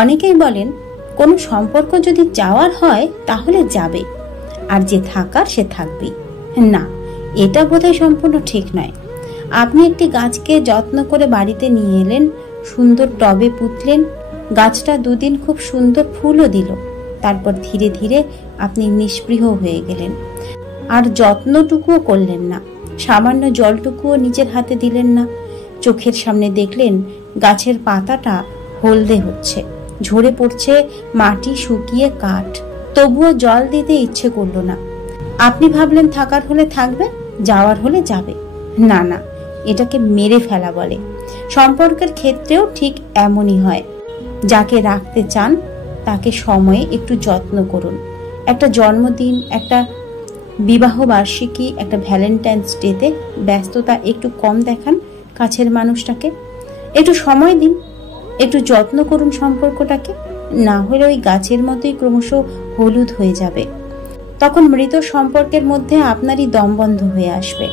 অনেকেই বলেন কোনো সম্পর্ক যদি যাওয়ার হয় তাহলে যাবে, আর যে থাকার সে থাকবে না। এটা বোধহয় সম্পূর্ণ ঠিক নয়। আপনি একটি গাছকে যত্ন করে বাড়িতে নিয়ে এলেন, সুন্দর টবে পুঁতলেন, গাছটা দুদিন খুব সুন্দর ফুলও দিল, তারপর ধীরে ধীরে আপনি নিস্পৃহ হয়ে গেলেন, আর যত্নটুকুও করলেন না, সামান্য জলটুকুও নিজের হাতে দিলেন না। চোখের সামনে দেখলেন গাছের পাতাটা হলদে হচ্ছে, ঝরে পড়ছে মাটি শুকিয়ে কাঠ, তবুও জল দিতে ইচ্ছে করলো না। আপনি ভাবলেন থাকার হলে থাকবে, যাওয়ার হলে যাবে। না না, এটাকে মেরে ফেলা বলে। সম্পর্কের ক্ষেত্রেও ঠিক এমনই হয়। যাকে রাখতে চান তাকে সময়ে একটু যত্ন করুন। একটা জন্মদিন, একটা বিবাহ বার্ষিকী, একটা ভ্যালেন্টাইন্স ডেতে ব্যস্ততা একটু কম দেখান কাছের মানুষটাকে, একটু সময় দিন, একটু যত্ন করুন সম্পর্কটাকে। না হলে ওই গাছের মতোই ক্রমশ হলুদ হয়ে যাবে। তখন মৃত সম্পর্কের মধ্যে আপনারই দম বন্ধ হয়ে আসবে।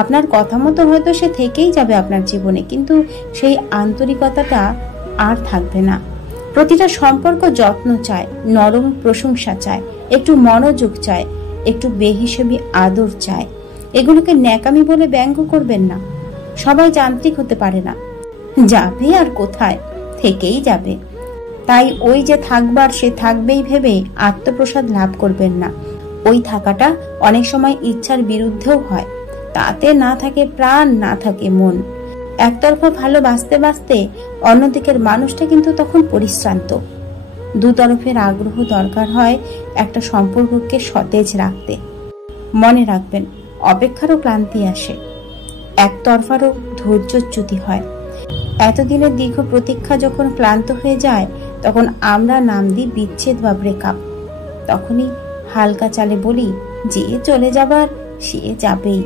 আপনার কথা মতো হয়তো সে থেকেই যাবে আপনার জীবনে, কিন্তু সেই আন্তরিকতাটা আর থাকবে না। প্রতিটা সম্পর্ক যত্ন চায়, নরম প্রশংসা চায়, একটু মনোযোগ চায়, একটু বেহিসেবি আদর চায়। এগুলোকে ন্যাকামি বলে ব্যঙ্গ করবেন না। সবাই যান্ত্রিক হতে পারে না। যাবে আর কোথায়, থেকেই যাবে। তাই ওই যে থাকবার সে থাকবেই ভেবে আত্মপ্রসাদ লাভ করবেন না। ওই থাকাটা অনেক সময় ইচ্ছার বিরুদ্ধেও হয়। তাতে না থাকে প্রাণ, না থাকে মন। একতরফা ভালোবাসতে বাসতে অন্যদিকের মানুষটা কিন্তু তখন পরিশ্রান্ত। দুতরফের আগ্রহ দরকার হয় একটা সম্পর্ককে সতেজ রাখতে। মনে রাখবেন, অপেক্ষারও ক্লান্তি আসে, একতরফারও ধৈর্যচ্যুতি হয়। এতদিনের দীর্ঘ প্রতীক্ষা যখন ক্লান্ত হয়ে যায়, তখন আমরা নাম দিই বিচ্ছেদ বা ব্রেকআপ। তখনই হালকা চালে বলি, যে চলে যাবার সে যাবেই।